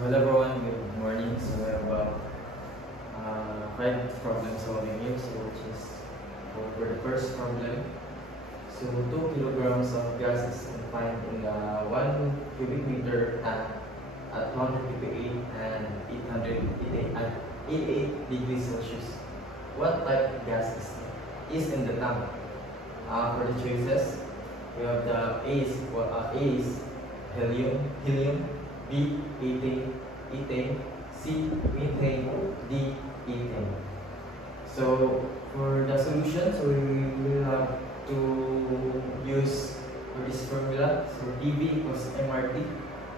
Hello everyone, good morning. So we have about five problem solving here. So which is for the first problem. So 2 kilograms of gas is confined in the 1 cubic meter tank at 158 and 88 degrees Celsius. What type of gas is in the tank? For the choices, we have the A is helium, B, ethane, C, methane, D, ethane. So for the solution, so we will have to use for this formula. So PV equals MRT.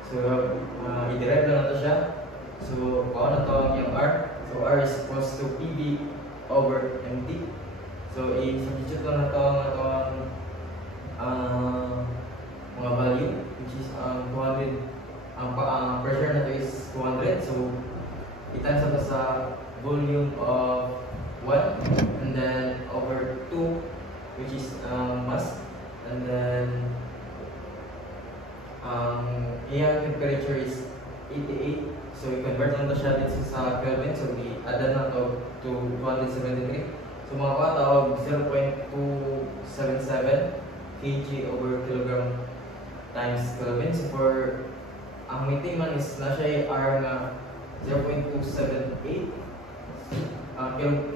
So i-derive lang nato siya. So paano na to yung R? So R is equals to PV over MT. So i-substitute lang nato mga value, which is 200. Ang pressure na to is 200. So i-times nato sa volume of 1 and then over 2, which is mass, and then air temperature is 88. So we convert lang to siya dito sa Kelvin. So i-add na to 273. So mga katawag 0.277 kg over kilogram times Kelvin. So for ang meeting man is na siya R nga 0.278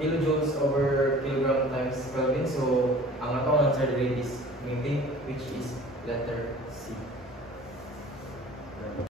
kilojoules over kilogram times Kelvin. So ang atong answer rate is meeting, which is letter C.